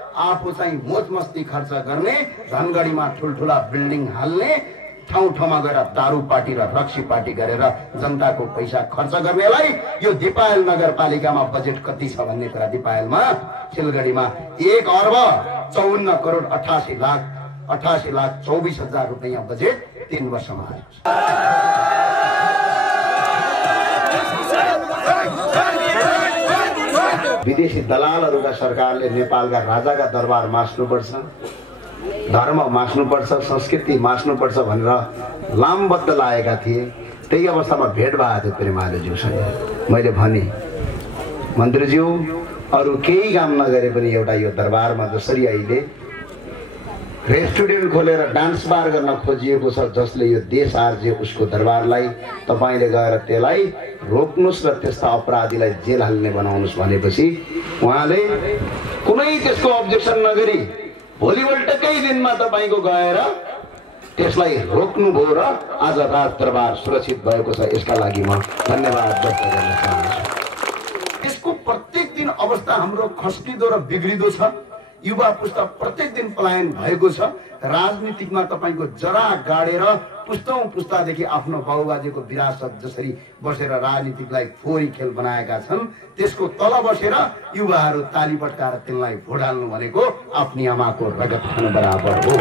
आफू चाहिँ मोज मस्ती खर्च गर्ने, धनगढीमा ठुलठुला बिल्डिङ हाल्ने, ठाउँ ठाउँमा गएर दारू पार्टी र रक्सी पार्टी गरेर जनताको पैसा खर्च गर्नेलाई यो दिपायल नगरपालिकामा बजेट कति छ भन्ने कुरा दिपायलमा सिलगढीमा 1 अर्ब 54 करोड 88 लाख 24 हजार रुपैयाँ बजेट 3 वर्षमा आएको छ। विदेशी दलालहरूका सरकारले नेपालका राजाका दरबार मास्नुपर्छ, धर्म मास्नुपर्छ, संस्कृति मास्नुपर्छ भनेर लामबद्ध लागेका थिए। त्यही अवस्थामा भेट भएको थियो पेरुमालेज्यूसँग। मैले भने मन्त्रीज्यू अरू केही काम नगरे पनि एउटा यो दरबारमा जसरी अहिले रेस्टुरेन्ट खोलेर डान्स बार गर्न खोजिएको छ, जसले यो देश आर्जे उसको दरबारलाई तपाईले गएर त्यसलाई रोक्नुस् र त्यस्ता अपराधीलाई जेल हाल्ने बनाउनुस् भनेपछि उहाँले कुनै त्यसको अब्जेक्सन नगरी भोलिपल्टकै दिनमा तपाईको गएर त्यसलाई रोक्नुभयो र आज राज दरबार सुरक्षित भएको छ। यसका लागि म धन्यवाद व्यक्त गर्न चाहन्छु। यसको प्रत्येक दिन अवस्था हाम्रो खस्किदो र बिग्रिदो छ। युवा पुस्ता प्रत्येक दिन पलायन भएको छ। राजनीतिकमा तपाईको जरा गाडेर पुस्तौं पुस्तादेखि आफ्नो बाबुबाजेको विरासत जसरी बसेर राजनीतिकलाई फोरी खेल बनाएका छन्, त्यसको तल बसेर युवाहरू ताली पट्काएर त्यसलाई भोट हाल्नु भनेको आफ्नी आमाको रगत खानु बराबर हो।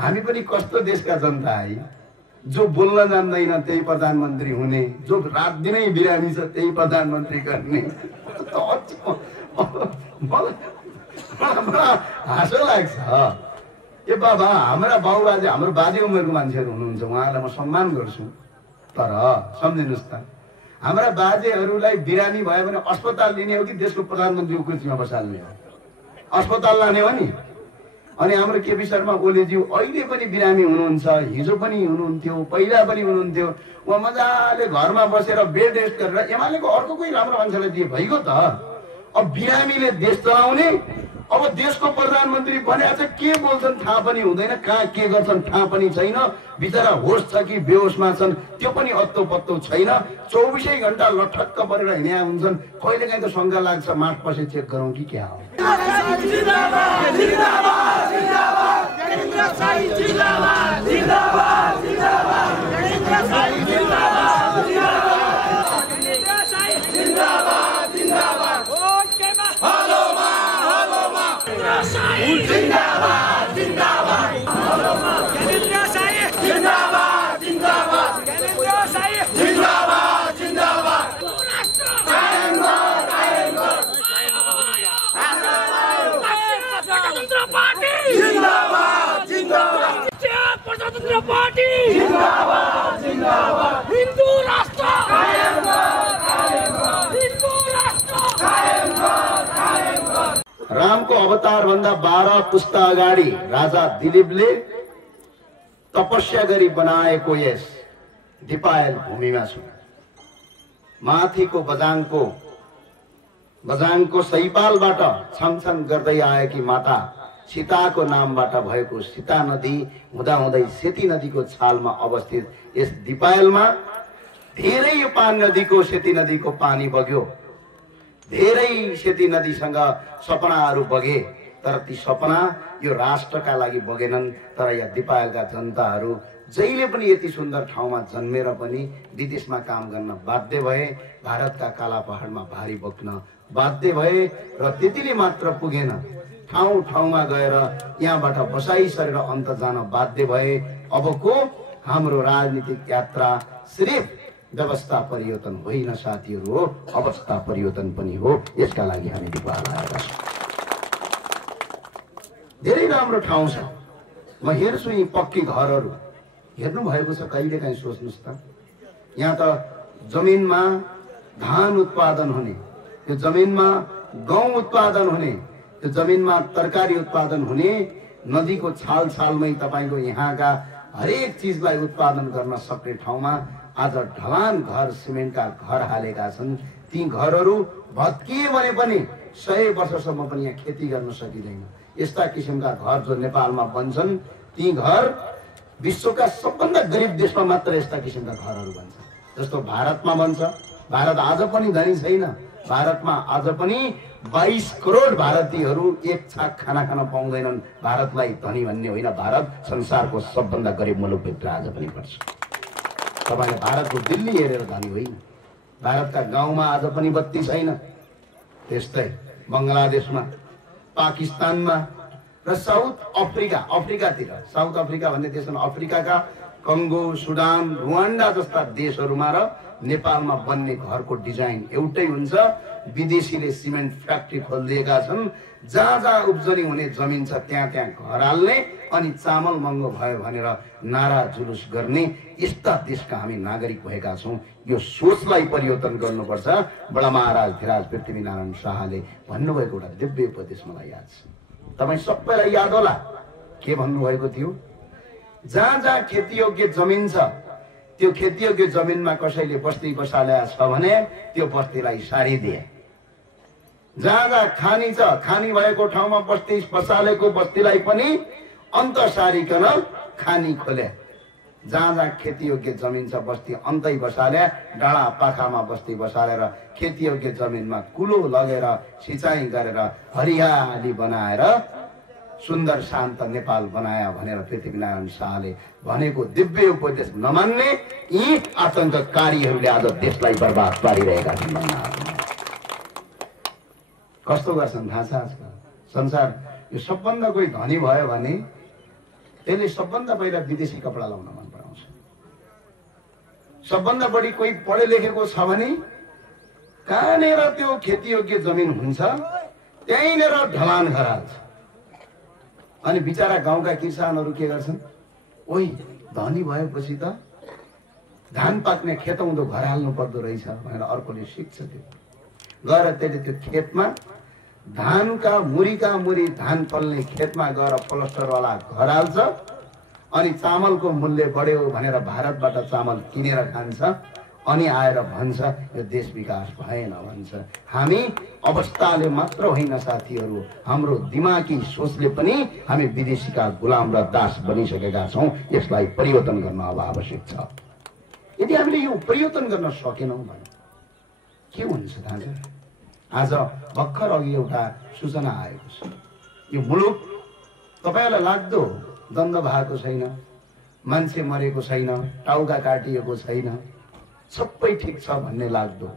हामी पनि कस्तो देशका जनता है, जो बोल्न जान्दैन त्यही प्रधानमन्त्री हुने, जो रात दिनै बिरामी छ त्यही प्रधानमन्त्री गर्ने। हाँसो लाग्छ। ए बाबा, हाम्रा बाबुबाजे, हाम्रो बाजे उमेरको मान्छेहरू हुनुहुन्छ, उहाँलाई म सम्मान गर्छु, तर सम्झिनुहोस् त हाम्रा बाजेहरूलाई बिरामी भयो भने अस्पताल लिने हो कि देशको प्रधानमन्त्रीको कुर्सीमा बसाल्ने हो? अस्पताल लाने हो नि। अनि हाम्रो केपी शर्मा ओलीज्यू अहिले पनि बिरामी हुनुहुन्छ, हिजो पनि हुनुहुन्थ्यो, पहिला पनि हुनुहुन्थ्यो। उहाँ मजाले घरमा बसेर बेड रेस्ट गरेर एमालेको अर्को कोही राम्रो मान्छेलाई दिए भइगयो त। अब बिरामीले देश चलाउने, अब देशको प्रधानमन्त्री भनेर चाहिँ के बोल्छन् थाहा पनि हुँदैन, कहाँ के गर्छन् थाहा पनि छैन। बिचरा होस छ कि बेहोसमा छन् त्यो पनि अत्तो पत्तो छैन। 24 घण्टा लठक्क परेर हिँड्या हुन्छन्। कहिलेकाहीँ त शङ्का लाग्छ माट पछि चेक गरौँ कि क्या हो। रामको अवतार भन्दा 12 पुस्ता अगाडि राजा दिलीपले तपस्या गरी बनाएको यस दिपायल भूमिमा छु। माथिको बजाङको सैपालबाट छमछम गर्दै आएकी माता सीताको नामबाट भएको सीता नदी हुँदाहुँदै सेती नदीको छालमा अवस्थित यस दिपायलमा धेरै यो पान नदीको सेती नदीको पानी बग्यो। धेरै सेती नदीसँग सपनाहरू बगे, तर ती सपना यो राष्ट्रका लागि बगेनन्। तर यहाँ दिपायलका जनताहरू जहिले पनि यति सुन्दर ठाउँमा जन्मेर पनि विदेशमा काम गर्न बाध्य भए, भारतका काला पहाडमा भारी बोक्न बाध्य भए र त्यतिले मात्र पुगेन, ठाउँ ठाउँमा गएर यहाँबाट बसाई सरेर अन्त जान बाध्य भए। अबको हाम्रो राजनीतिक यात्रा सिर्फ व्यवस्था परिवर्तन होइन साथीहरू हो, अवस्था परिवर्तन पनि हो। यसका लागि हामी दिपायल आएका छौँ। धेरै राम्रो ठाउँ छ। म हेर्छु यी पक्की घरहरू हेर्नु भएको छ, कहिलेकाहीँ सोच्नुहोस् त, यहाँ त जमिनमा धान उत्पादन हुने, त्यो जमिनमा गहुँ उत्पादन हुने, त्यो जमिनमा तरकारी उत्पादन हुने, नदीको छाल छालमै तपाईको यहाँका हरेक चिजलाई उत्पादन गर्न सक्ने ठाउँमा आज ढलान घर, सिमेन्टका घर हालेका छन्। ती घरहरू भत्किए भने पनि 100 वर्षसम्म पनि यहाँ खेती गर्न सकिँदैन। यस्ता किसिमका घर जो नेपालमा बन्छन्, ती घर विश्वका सबभन्दा गरिब देशमा मात्र यस्ता किसिमका घरहरू बन्छ। जस्तो भारतमा बन्छ। भारत आज पनि धनी छैन। भारतमा आज पनि 22 करोड भारतीयहरू एक छाक खाना खान पाउँदैनन्। भारतलाई धनी भन्ने होइन, भारत संसारको सबभन्दा गरिब मुलुकभित्र आज पनि पर्छ। तपाईले भारतको दिल्ली हेरेर धनी होइन। भारतका गाउँमा आज पनि बत्ती छैन। त्यस्तै बङ्गलादेशमा, पाकिस्तानमा र साउथ अफ्रिकातिर, साउथ अफ्रिका भन्ने देशमा, अफ्रिकाका कङ्गो, सुडान, रुवान्डा जस्ता देशहरूमा र नेपालमा बन्ने घरको डिजाइन एउटै हुन्छ। विदेशीले सिमेन्ट फ्याक्ट्री खोलिदिएका छन्। जहाँ जहाँ उब्जनी हुने जमिन छ त्यहाँ त्यहाँ घर हाल्ने अनि चामल महँगो भयो भनेर नारा जुलुस गर्ने यस्ता देशका हामी नागरिक भएका छौँ। यो सोचलाई परिवर्तन गर्नुपर्छ। बडा महाराज धिराज पृथ्वीनारायण शाहले भन्नुभएको एउटा दिव्य उपदेश मलाई याद छ। तपाईँ सबैलाई याद होला के भन्नुभएको थियो? जहाँ जहाँ खेतीयोग्य जमिन छ त्यो खेतीयोग्य जमिनमा कसैले बस्ती बसालेको छ भने त्यो बस्तीलाई सारिदिए। जहाँ जहाँ खानी छ, खानी भएको ठाउँमा बस्ती बसालेको बस्तीलाई पनि अन्त सारिकन खानी खोले। जहाँ जहाँ खेतीयोग्य जमिन छ बस्ती अन्तै बसाले। डाँडा पाखामा बस्ती बसालेर खेतीयोग्य जमिनमा कुलो लगेर सिँचाइ गरेर हरियाली बनाएर सुन्दर शान्त नेपाल बनाया भनेर पृथ्वीनारायण शाहले भनेको दिव्य उपदेश नमान्ने यी आतंककारीहरूले आज देशलाई बर्बाद पारिरहेका छन्। कस्तो गर्छन् थाहा छ? आजकल संसार यो सबभन्दा कोही धनी भयो भने त्यसले सबभन्दा पहिला विदेशी कपडा लाउन मन पराउँछ। सबभन्दा बढी कोही पढे लेखेको छ भने कहाँनिर त्यो खेतीयोग्य जमिन हुन्छ त्यहीँनिर ढलान घर हाल्छ। अनि बिचारा गाउँका किसानहरू के गर्छन्? ओइ धनी भएपछि त धान पाक्ने खेतौँदो घर हाल्नु पर्दो रहेछ भनेर अर्कोले सिक्छ। त्यो गएर त्यसले त्यो खेतमा धानका मुरीका मुरी धान फल्ने खेतमा गएर प्लास्टरवाला घर हाल्छ। अनि चामलको मूल्य बढ्यो भनेर भारतबाट चामल किनेर खान्छ। अनि आएर भन्छ यो देश विकास भएन भन्छ। हामी अवस्थाले मात्र होइन साथीहरू, हाम्रो दिमागी सोचले पनि हामी विदेशीका गुलाम र दास बनिसकेका छौँ। यसलाई परिवर्तन गर्न अब आवश्यक छ। यदि हामीले यो परिवर्तन गर्न सकेनौँ भने के हुन्छ थाहा छ? आज भर्खर अघि एउटा सूचना आएको छ। यो मुलुक तपाईँलाई लाग्दो दण्ड भएको छैन, मान्छे मरेको छैन, टाउका काटिएको छैन, सबै ठिक छ भन्ने लाग्दो।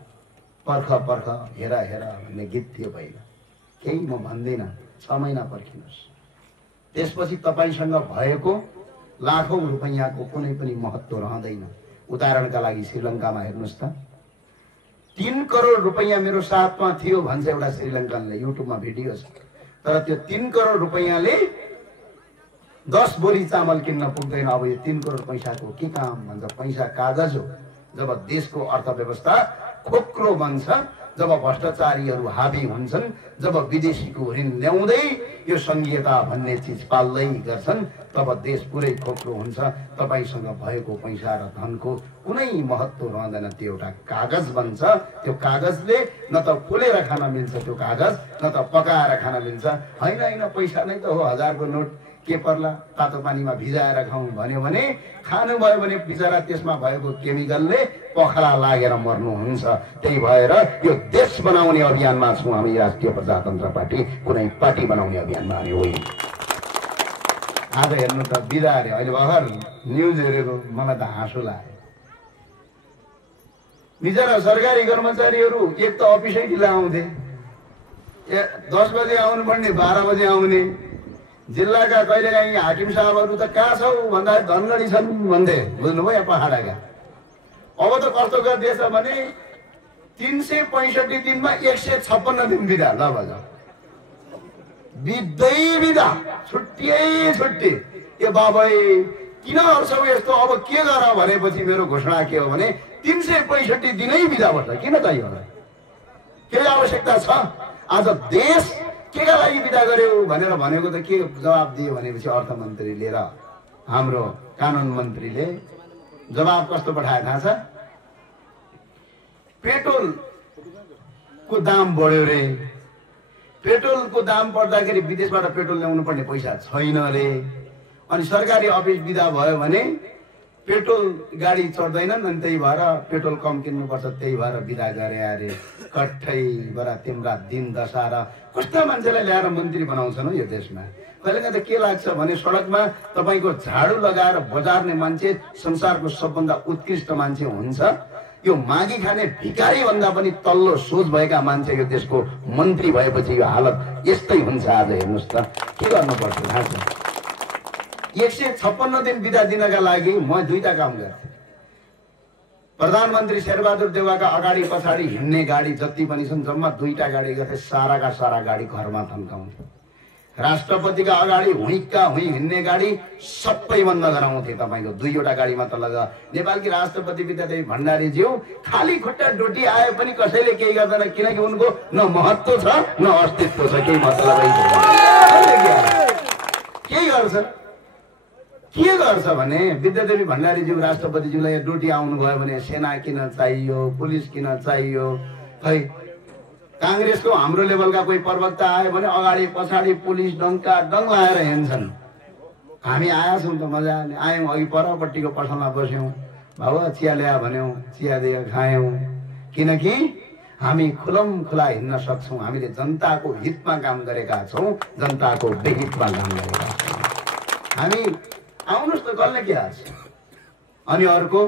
पर्ख पर्ख हेर हेर भन्ने गीत थियो पहिला। केही म भन्दिनँ, 6 महिना पर्खिनुहोस्। त्यसपछि तपाईँसँग भएको लाखौं रुपैयाँको कुनै पनि महत्त्व रहँदैन। उदाहरणका लागि श्रीलङ्कामा हेर्नुहोस् त, 3 करोड रुपैयाँ मेरो साथमा थियो भन्छ एउटा श्रीलङ्कनले, युट्युबमा भिडियो छ। तर त्यो 3 करोड रुपैयाँले 10 बोरी चामल किन्न पुग्दैन। अब यो 3 करोड पैसाको के काम भन्छ? पैसा कागज हो। जब देशको अर्थव्यवस्था खोक्रो बन्छ, जब भ्रष्टाचारीहरू हाबी हुन्छन्, जब विदेशीको ऋण ल्याउँदै यो संघीयता भन्ने चिज पाल्दै गर्छन्, तब देश पुरै खोक्रो हुन्छ। तपाईसँग भएको पैसा र धनको कुनै महत्त्व रहँदैन। त्यो एउटा कागज बन्छ। त्यो कागजले न त फुलेर खान मिल्छ, त्यो कागज न त पकाएर खान मिल्छ। होइन होइन पैसा नै त हो, 1000 को नोट के पर्ला, तातो पानीमा भिजाएर खाउँ भन्यो भने खानुभयो भने बिचरा त्यसमा भएको केमिकलले पखला लागेर मर्नुहुन्छ। त्यही भएर यो देश बनाउने अभियानमा छौँ हामी, राष्ट्रिय प्रजातन्त्र पार्टी। कुनै पार्टी बनाउने अभियानमा हामी होइन। आज हेर्नु त बिदा अरे, अहिले भर्खर न्युज हेरेको मलाई त हाँसो लाग्यो। बिचरा सरकारी कर्मचारीहरू एक त अफिसै ढिला आउँथे, 10 बजे आउनुपर्ने 12 बजे आउने। जिल्लाका कहिलेकाहीँ हाकिम साहबहरू त कहाँ छौ भन्दा धनगढी छन् भन्थे, बुझ्नुभयो पहाडका। अब त कस्तो गर्दैछ भने 365 दिनमा 156 दिन बिदा। ल भन्छ बित्दै बिदा, छुट्टियै छुट्टी। ए बाबै किन हर्छौ यस्तो? अब के गर भनेपछि मेरो घोषणा के हो भने 365 दिनै बिदा बस्छ। किन चाहियो? केही आवश्यकता छ? आज देश के का लागि बिदा गर्यो भनेर भनेको त के जवाब दियो भनेपछि अर्थमन्त्रीले र हाम्रो कानुन मन्त्रीले जवाब कस्तो पठाए थाहा छ? पेट्रोलको दाम बढ्यो रे, पेट्रोलको दाम बढ्दाखेरि विदेशबाट पेट्रोल ल्याउनु पर्ने पैसा छैन रे, अनि सरकारी अफिस बिदा भयो भने पेट्रोल गाडी चढ्दैनन् अनि त्यही भएर पेट्रोल कम किन्नुपर्छ, त्यही भएर बिदा गरे अरे। कठैबाट तिम्रा दिन दशा र कस्ता मान्छेलाई ल्याएर मन्त्री बनाउँछन् हो यो देशमा। कहिलेकाहीँ त के लाग्छ भने सडकमा तपाईँको झाडु लगाएर बजार्ने मान्छे संसारको सबभन्दा उत्कृष्ट मान्छे हुन्छ। यो मागी खाने भिखारी भन्दा पनि तल्लो सोच भएका मान्छे यो देशको मन्त्री भएपछि यो हालत यस्तै हुन्छ। आज हेर्नुहोस् त के गर्नुपर्छ थाहा छ। 156 दिन बिदा दिनका लागि म दुईटा काम गर्थेँ। प्रधानमन्त्री शेरबहादुर देउवाका अगाडि पछाडि हिँड्ने गाडी जति पनि छन् जम्मा दुईटा गाडी गथे, साराका सारा गाडी घरमा थन्काउँथे। राष्ट्रपतिका अगाडि हुइका हुइ हिँड्ने गाडी सबै बन्द गराउँथे। तपाईँको दुईवटा गाडी मात्र लगा। नेपालकी राष्ट्रपति विद्यादेवी भण्डारीज्यू खाली खुट्टा डोटी आए पनि कसैले केही गर्दैन, किनकि उनको न महत्त्व छ न अस्तित्व छ, केही मतलबै छैन। के गर्छ भने विद्यादेवी भण्डारीज्यू राष्ट्रपतिज्यूलाई डोटी आउनुभयो भने सेना किन चाहियो, पुलिस किन चाहियो? खै कांग्रेसको हाम्रो लेभलका कोही प्रवक्ता आयो भने अगाडि पछाडि पुलिस डङ्का डङ लाएर हिँड्छन्। हामी आया छौँ त मजाले आयौँ, अघि परपट्टिको पसलमा बस्यौँ, भाउ चिया ल्यायो भन्यौँ, चिया दियो खायौँ, किनकि हामी खुलम खुला हिँड्न सक्छौँ। हामीले जनताको हितमा काम गरेका छौँ, जनताको बेहितमा काम गरेका छौँ। हामी आउनुहोस् त कसले के हाल्छ। अनि अर्को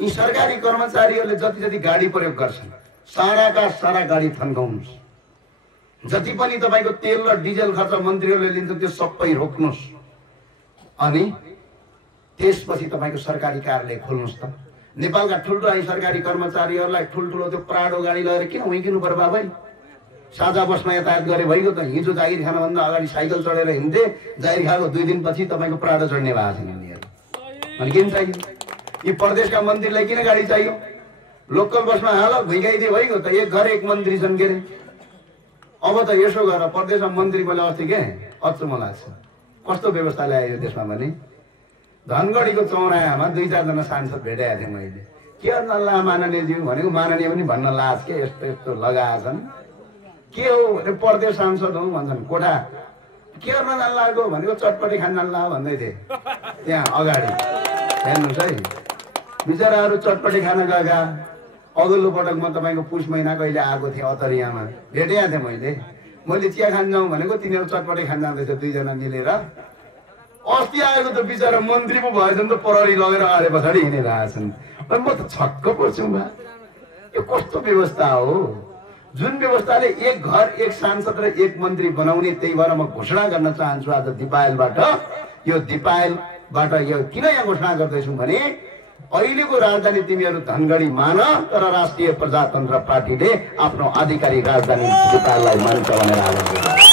यी सरकारी कर्मचारीहरूले जति जति गाडी प्रयोग गर्छन् साराका सारा गाडी थन्काउनुहोस्। जति पनि तपाईँको तेल र डिजल खर्च मन्त्रीहरूले लिन्छ त्यो सबै रोक्नुहोस्। अनि त्यसपछि तपाईँको सरकारी कार्यालय खोल्नुहोस् त। नेपालका ठुल्ठुला सरकारी कर्मचारीहरूलाई ठुल्ठुलो त्यो प्राडो गाडी लगेर किन हुइकिनु पर्यो बाबै? साझा बसमा यातायात गरे भइगयो त। हिजो जागिर खानभन्दा अगाडि साइकल चढेर हिँड्थे, जागिर खाएको 2 दिनपछि तपाईँको प्राडो चढ्ने भएको छैन यिनीहरू। अनि किन चाहियो? यी प्रदेशका मन्त्रीलाई किन गाडी चाहियो? लोकल बसमा हाल भुइँगाइदिए भइगयो त। एक घर एक मन्त्री छन् के अरे। अब त यसो गर प्रदेशमा मन्त्री मैले अस्ति के अचम्म लाग्छ कस्तो व्यवस्था ल्यायो यो देशमा भने। धनगढीको चौरायामा 2-4 जना सांसद भेटाएको थिएँ मैले। के नल्ला माननीयज्यू भनेको, माननीय पनि भन्न लाज के यस्तो यस्तो लगाएछन्। के हो भने प्रदेश सांसद हौ भन्छन्। कोठा के गर्न नल्लाको भनेको चटपटी खान नल्ला भन्दै थिए त्यहाँ अगाडि। हेर्नुहोस् है, बिचराहरू चटपटी खान गएका। अघिल्लो पटक म तपाईँको पुष महिना कहिले आएको थिएँ अतरियामा, भेटेको थिएँ मैले चिया खान जाउँ भनेको तिनीहरू चटपटी खान जाँदैछ 2 जना मिलेर। अस्ति आएको त बिचरा मन्त्री पो भएछन् त, प्रहरी लगेर आए पछाडि हिँडेर आएछन्। म त छक्क पर्छु बा, यो कस्तो व्यवस्था हो? जुन व्यवस्थाले एक घर एक सांसद र एक मन्त्री बनाउने, त्यही भएर म घोषणा गर्न चाहन्छु आज दिपायलबाट। यो दिपायलबाट यो किन यहाँ घोषणा गर्दैछु भने अहिलेको राजधानी तिमीहरू धनगढी मान, तर राष्ट्रिय प्रजातन्त्र पार्टीले आफ्नो आधिकारिक राजधानी दिपायललाई मान्छ भनेर आवाज गर्छ।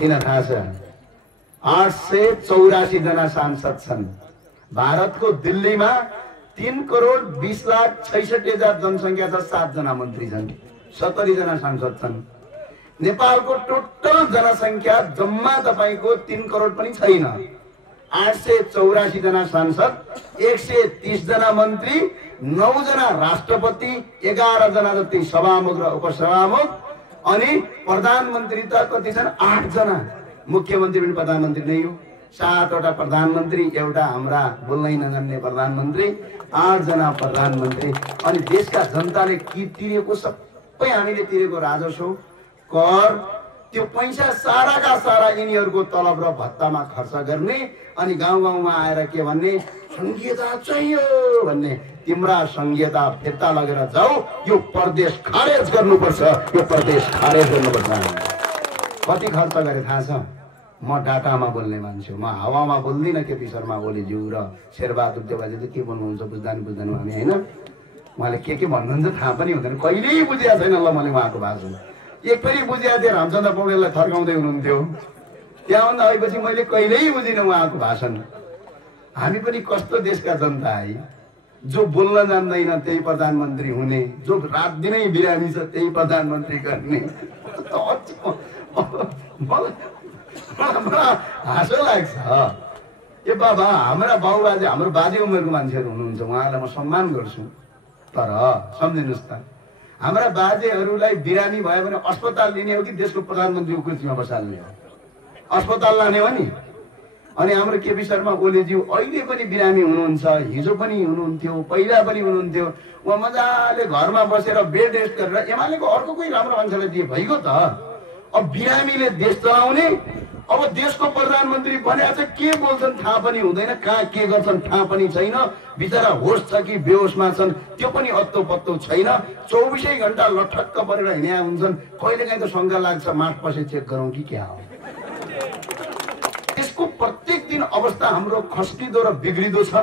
किन थाहा छ? 884 जना सांसद छन्। भारतको दिल्लीमा 3,20,66,000 जनसङ्ख्या छ, 7 जना मन्त्री छन्, 70 जना सांसद छन्। नेपालको टोटल जनसङ्ख्या जम्मा तपाईँको 3 करोड पनि छैन। 884 जना सांसद, 130 जना मन्त्री, 9 जना राष्ट्रपति, 11 जना जति सभामुख र उपसभामुख, अनि प्रधानमन्त्री त कति छन्? 8 जना। मुख्यमन्त्री पनि प्रधानमन्त्री नै हो। 7वटा प्रधानमन्त्री, एउटा हाम्रा बोल्नै नजान्ने प्रधानमन्त्री, 8 जना प्रधानमन्त्री। अनि देशका जनताले तिरेको सबै हामीले तिरेको राजस्व कर, त्यो पैसा साराका सारा यिनीहरूको तलब र भत्तामा खर्च गर्ने। अनि गाउँ गाउँमा आएर के भन्ने? संघीयता चाहियो भन्ने। तिम्रा संघीयता फिर्ता लगेर जाऊ, यो प्रदेश खारेज गर्नुपर्छ, यो प्रदेश खारेज गर्नुपर्छ। कति खर्च गरे थाहा छ? म डाटामा बोल्ने मान्छे, म हावामा बोल्दिनँ। केपी शर्मा ओलीज्यू र शेरबहादुर देउवाले चाहिँ के बोल्नुहुन्छ बुझ्दैन हामी होइन। उहाँले के भन्नुहुन्छ थाहा पनि हुँदैन, कहिल्यै बुझेको छैन। ल मैले उहाँको भाषण एकपल्ट बुझेको थिएँ, रामचन्द्र पौडेललाई थर्काउँदै हुनुहुन्थ्यो। त्यहाँभन्दा अहिलेपछि मैले कहिल्यै बुझिनँ उहाँको भाषण। हामी पनि कस्तो देशका जनता है, जो बोल्न जान्दैन त्यही प्रधानमन्त्री हुने, जो रात दिनै बिरामी छ त्यही प्रधानमन्त्री गर्ने। हाँसो लाग्छ। ए बाबा, हाम्रा बाबुबाजे, हाम्रो बाजे उमेरको मान्छेहरू हुनुहुन्छ, उहाँलाई म सम्मान गर्छु, तर सम्झिनुहोस् त, हाम्रा बाजेहरूलाई बिरामी भयो भने अस्पताल लिने हो कि देशको प्रधानमन्त्रीको कुर्सीमा बसाल्ने हो? अस्पताल लाने हो नि। अनि हाम्रो केपी शर्मा ओलीज्यू अहिले पनि बिरामी हुनुहुन्छ, हिजो पनि हुनुहुन्थ्यो, पहिला पनि हुनुहुन्थ्यो। उहाँ मजाले घरमा बसेर बेड रेस्ट गरेर एमालेको अर्को कोही राम्रो मान्छेलाई दिए भइगयो त। अब बिरामीले देश चलाउने, अब देशको प्रधानमन्त्री भनेको छ, के बोल्छन् थाहा पनि हुँदैन, कहाँ के गर्छन् थाहा पनि छैन। बिचरा होस छ कि बेहोसमा छन् त्यो पनि अत्तो पत्तो छैन। 24 घण्टा लठक्क परेर हिँड्या हुन्छन्। कहिलेकाहीँ त शङ्का लाग्छ माट पछि चेक गरौँ कि क्या हो। त्यसको प्रत्येक दिन अवस्था हाम्रो खस्किदो र बिग्रिदो छ।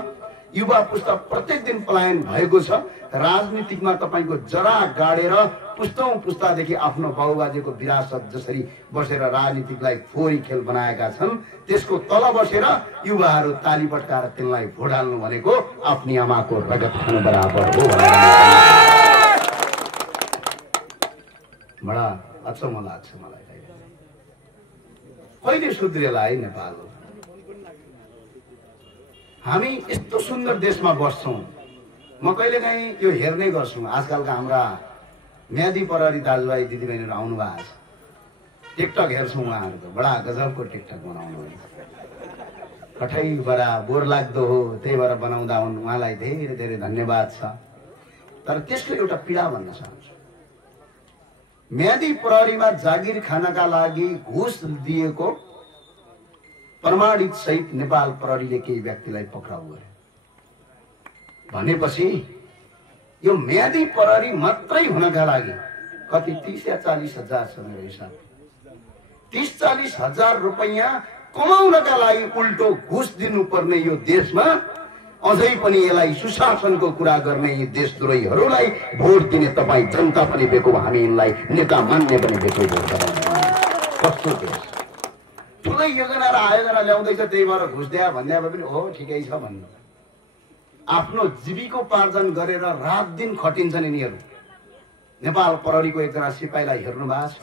युवा पुस्ता प्रत्येक दिन पलायन भएको छ। राजनीतिकमा तपाईको जरा गाडेर पुस्तौं पुस्तादेखि आफ्नो बाबुबाजेको विरासत जसरी बसेर राजनीतिकलाई फोरी खेल बनाएका छन्, त्यसको तल बसेर युवाहरू ताली पड्काएर तिनलाई भोट हाल्नु भनेको आफ्नी आमाको रगत खानु बराबर हो। बडा अचम्म लाग्छ मलाई। कहिले सुध्रेला है नेपाल? हामी यस्तो सुन्दर देशमा बस्छौं। म कहिलेकाहीँ यो हेर्ने गर्छु, आजकलका हाम्रा म्यादी प्रहरी दाजुभाइ दिदीबहिनीहरू आउनु भएको छ, टिकटक हेर्छौँ उहाँहरूको, बडा गजबको टिकटक बनाउनु भएको कठै बडा बोर लाग्दो हो, त्यही भएर बनाउँदा हुन्। उहाँलाई धेरै धेरै धन्यवाद छ। तर त्यसको एउटा पीडा भन्न चाहन्छु, म्यादी प्रहरीमा जागिर खानका लागि घुस दिएको प्रमाणित सहित नेपाल प्रहरीले केही व्यक्तिलाई पक्राउ गर्यो भनेपछि यो म्यादी प्रहरी मात्रै हुनका लागि कति 30 या 40 हजार छ मेरो हिसाब। 30-40 हजार रुपैयाँ कमाउनका लागि उल्टो घुस दिनुपर्ने यो देशमा अझै पनि यसलाई सुशासनको कुरा गर्ने यी देशद्रोहीहरूलाई भोट दिने तपाईँ जनता पनि बेको, हामी यिनलाई नेता मान्ने पनि बेको भोट गराउँछ। कस्तो देश! ठुलै योजना र आयोजना ल्याउँदैछ, त्यही भएर घुस दिया भन्दा पनि हो ठिकै छ भन्नु। आफ्नो जीविकोपार्जन गरेर रात दिन खटिन्छन् यिनीहरू। नेपाल प्रहरीको एकजना सिपाहीलाई हेर्नु भएको छ,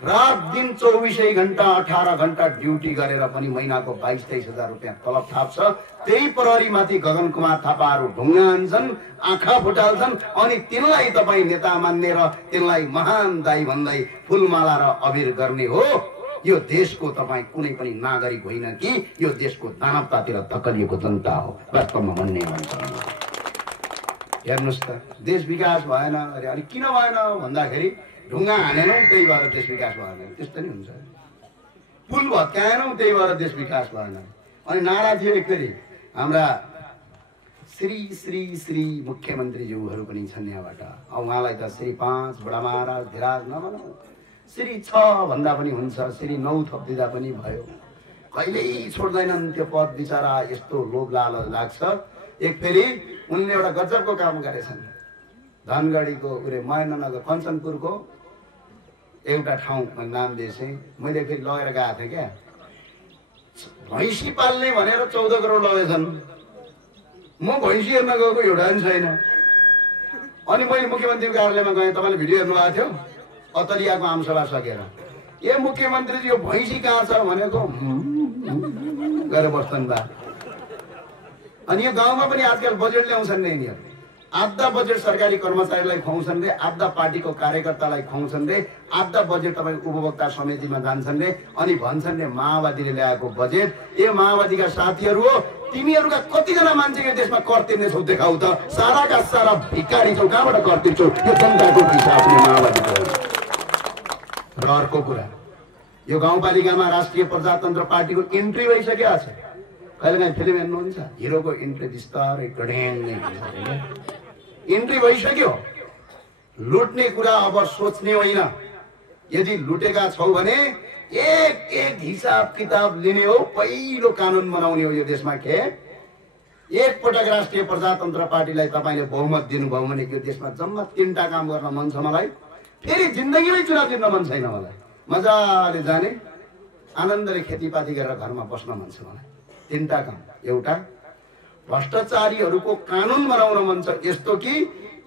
रात दिन 24 घण्टा 18 घण्टा ड्युटी गरेर पनि महिनाको 22-23 हजार रुपियाँ तलब थाप्छ। त्यही प्रहरीमाथि गगन कुमार थापाहरू ढुङ्गा हान्छन्, आँखा फुटाल्छन्, अनि तिनलाई तपाईँ नेता मान्ने र तिनलाई महान दाई भन्दै फुलमाला र अबिर गर्ने हो। यो देशको तपाईँ कुनै पनि नागरिक होइन कि यो देशको दानवतातिर धकलिएको जनता हो वास्तवमा भन्ने भन्छ। हेर्नुहोस् त, देश विकास भएन अरे, अनि किन भएन भन्दाखेरि ढुङ्गा हानेनौँ त्यही भएर देश विकास भएन, त्यस्तो नि हुन्छ। पुल भत्काएनौँ त्यही भएर देश विकास भएन। अनि नारा थियो एक फेरि हाम्रा श्री श्री श्री मुख्यमन्त्रीज्यूहरू पनि छन् यहाँबाट। अब उहाँलाई त श्री 5 बडा महाराज धिराज नभनौँ, श्री 6 भन्दा पनि हुन्छ, श्री 9 थपिदिँदा पनि भयो। कहिल्यै छोड्दैनन् त्यो पद, बिचरा यस्तो लोभ लालच लाग्छ। एक फेरि उनले एउटा गजबको काम गरेछन्। धनगढीको महेन्द्रनगर कञ्चनपुरको एउटा ठाउँ नाम दिएँ, मैले फेरि लगेर गएको थिएँ क्या। भैँसी पाल्ने भनेर 14 करोड लगेछन्। म भैँसी हेर्न गएको एउटा पनि छैन। अनि मैले मुख्यमन्त्रीको कार्यालयमा गएँ, तपाईँले भिडियो हेर्नुभएको थियो, अतरियाको आमसभा सकेर। ए मुख्यमन्त्री यो भैँसी कहाँ छ भनेको गरेर बस्छन् बा। अनि यो गाउँमा पनि आजकल बजेट ल्याउँछन् नि यिनीहरू। आधा बजेट सरकारी कर्मचारीलाई खुवाउँछन् रे, आधा पार्टीको कार्यकर्तालाई खुवाउँछन् रे, आधा बजेट तपाईँ उपभोक्ता समितिमा जान्छन् रे, अनि भन्छन् रे माओवादीले ल्याएको बजेट। ए माओवादीका साथीहरू हो, तिमीहरूका कतिजना मान्छे यो देशमा कर तिर्ने छौ देखाउ त। साराका सारा भिखारी छौ, कहाँबाट कर तिर्छौ? यो जनताको हिसाबले माओवादीको। र अर्को कुरा, यो गाउँपालिकामा राष्ट्रिय प्रजातन्त्र पार्टीको इन्ट्री भइसकेको छ। कहिलेकाहीँ फिल्म हेर्नुहुन्छ, हिरोको इन्ट्री बिस्तारै गड्याङ इन्ट्री भइसक्यो। लुट्ने कुरा अब सोच्ने होइन। यदि लुटेका छौ भने एक एक हिसाब किताब लिने हो, पहिलो कानुन बनाउने हो यो देशमा। के एक पटक राष्ट्रिय प्रजातन्त्र पार्टीलाई तपाईँले बहुमत दिनुभयो भने यो देशमा जम्मा 3टा काम गर्न मन छ मलाई। फेरि जिन्दगीमै चुनाव जित्न मन छैन मलाई। मजाले जाने, आनन्दले खेतीपाती गरेर घरमा बस्न मन छ मलाई। 3टा काम। एउटा, भ्रष्टाचारीहरूको कानुन बनाउन मन छ, यस्तो कि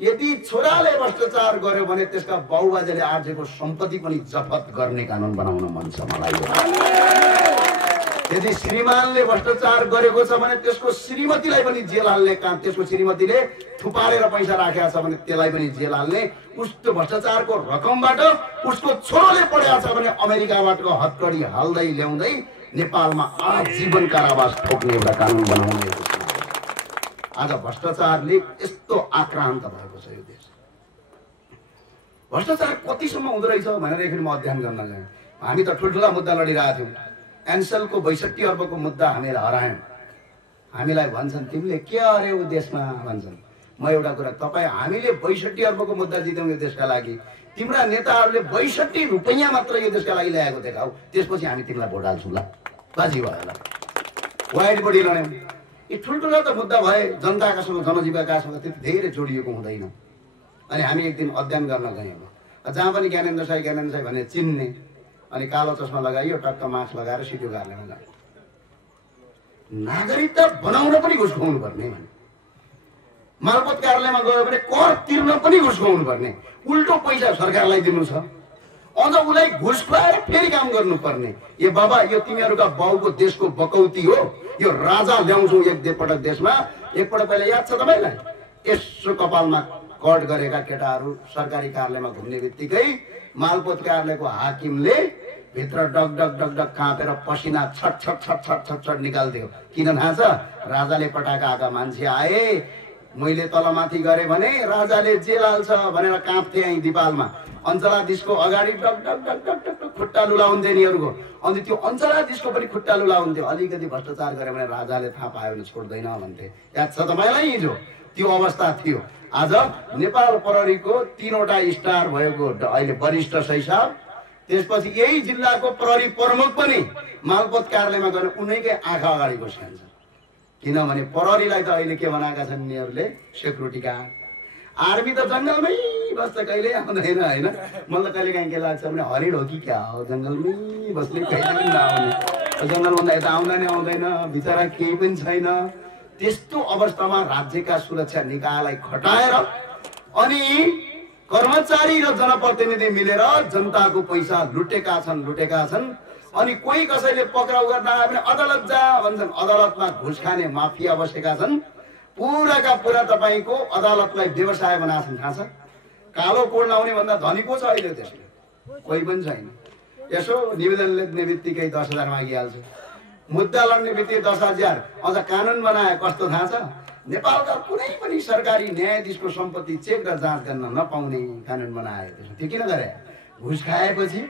यदि छोराले भ्रष्टाचार गर्यो भने त्यसका बाउबाजेले आर्जेको सम्पत्ति पनि जफत गर्ने कानुन बनाउन मन छ मलाई। यदि श्रीमानले भ्रष्टाचार गरेको छ भने त्यसको श्रीमतीलाई पनि जेल हाल्ने काम, त्यसको श्रीमतीले थुपारेर पैसा राखेको छ भने त्यसलाई पनि जेल हाल्ने। उसको भ्रष्टाचारको रकमबाट उसको छोरोले पढेको छ भने अमेरिकाबाट हतकडी हाल्दै ल्याउँदै नेपालमा आजीवन कारावास ठोक्ने एउटा कानुन बनाउने घोषणा गर्यो। आज भ्रष्टाचारले यस्तो आक्रान्त भएको छ यो देश। भ्रष्टाचार कतिसम्म हुँदो रहेछ भनेर एकखेर म अध्ययन गर्न गएँ। हामी त ठुल्ठुला मुद्दा लडिरहेका थियौँ। एनसेलको 62 अर्बको मुद्दा हामीले हरायौँ। हामीलाई भन्छन् तिमीले के अरे ऊ देशमा भन्छन्। म एउटा कुरा, तपाईँ हामीले 62 अर्बको मुद्दा जित्यौँ यो देशका लागि, तिम्रा नेताहरूले 62 रुपैयाँ मात्र यो देशका लागि ल्याएको देखाऊ, त्यसपछि हामी तिमीलाई भोट हाल्छौँ ल, बाजी भयो ल। वाइड बढी लड्यौँ। यी ठुल्ठुला त मुद्दा भए जनताकासँग जनजीविकासँग त्यति धेरै जोडिएको हुँदैन। अनि हामी एक दिन अध्ययन गर्न गयौँ। जहाँ पनि ज्ञानेन्द्र साई भने चिन्ने, अनि कालो चस्मा लगाइयो, टक्क मास्क लगाएर सिडिओ कार्यालयमा गयो। नागरिकता बनाउन पनि घुस खुवाउनु पर्ने भने, मालपोत कार्यालयमा गयो भने कर तिर्न पनि घुस खुवाउनु पर्ने, उल्टो पैसा सरकारलाई दिनु छ, अझ उसलाई घुस खुवाएर फेरि काम गर्नुपर्ने। ए बाबा, यो तिमीहरूका बाउको देशको बकौती हो। यो राजा ल्याउँछौ एक पटक देशमा। एकपटक पहिला याद छ तपाईँलाई, यसो कपालमा कट गरेका केटाहरू सरकारी कार्यालयमा घुम्ने बित्तिकै मालपोत कार्यालयको हाकिमले भित्र डग डग डग डग काँपेर पसिना छट छट छट छट छट छट निकाल्थ्यो। किन थाहा छ? राजाले पटाका आएका मान्छे आए, मैले तलमाथि गरे भने राजाले जेल हाल्छ भनेर काँप्थे यहीँ दिपालमा। अञ्चलाधीशको अगाडि डग डग डग डग डग खुट्टा लुलाउँथे यिनीहरूको। अनि त्यो अञ्चलाधीशको पनि खुट्टा लुलाउँथ्यो। अलिकति भ्रष्टाचार गरे भने राजाले थाहा पायो भने छोड्दैन भन्थे। याद छ तपाईँलाई? हिजो त्यो अवस्था थियो। आज नेपाल प्रहरीको 3वटा स्टार भएको अहिले वरिष्ठ सैसाब, त्यसपछि यही जिल्लाको प्रहरी प्रमुख पनि मालपोत कार्यालयमा गएर उनैकै आँखा अगाडि बसिन्छ। किनभने प्रहरीलाई त अहिले के बनाएका छन् यिनीहरूले? Security guard. आर्मी त जङ्गलमै बस्छ, कहिले आउँदैन होइन। मलाई कहिले काहीँ के लाग्छ भने हरिण हो कि क्या हो, जङ्गलमै बस्ने, कहिले पनि नआउने। जङ्गलभन्दा यता आउँदा नै आउँदैन, बिचरा केही पनि छैन। त्यस्तो अवस्थामा राज्यका सुरक्षा निकायलाई खटाएर अनि कर्मचारी र जनप्रतिनिधि मिलेर जनताको पैसा लुटेका छन्। अनि कोही कसैले पक्राउ गर्न आयो भने अदालत जा भन्छन्। अदालतमा घुस खाने माफिया बसेका छन्। पुराका पुरा तपाईँको अदालतलाई व्यवसाय बनाछन्। थाहा छ? कालो कोड लाउने भन्दा धनी को छ अहिले त्यसले? कोही पनि छैन। यसो निवेदन लेख्ने बित्तिकै 10,000 मागिहाल्छ, मुद्दा लड्ने बित्तिकै 10,000। अझ कानुन बनाए कस्तो थाहा छ? नेपालका कुनै पनि सरकारी न्यायाधीशको सम्पत्ति चेक र जाँच गर्न नपाउने कानुन बनाए। त्यो किन गरे? घुस खाएपछि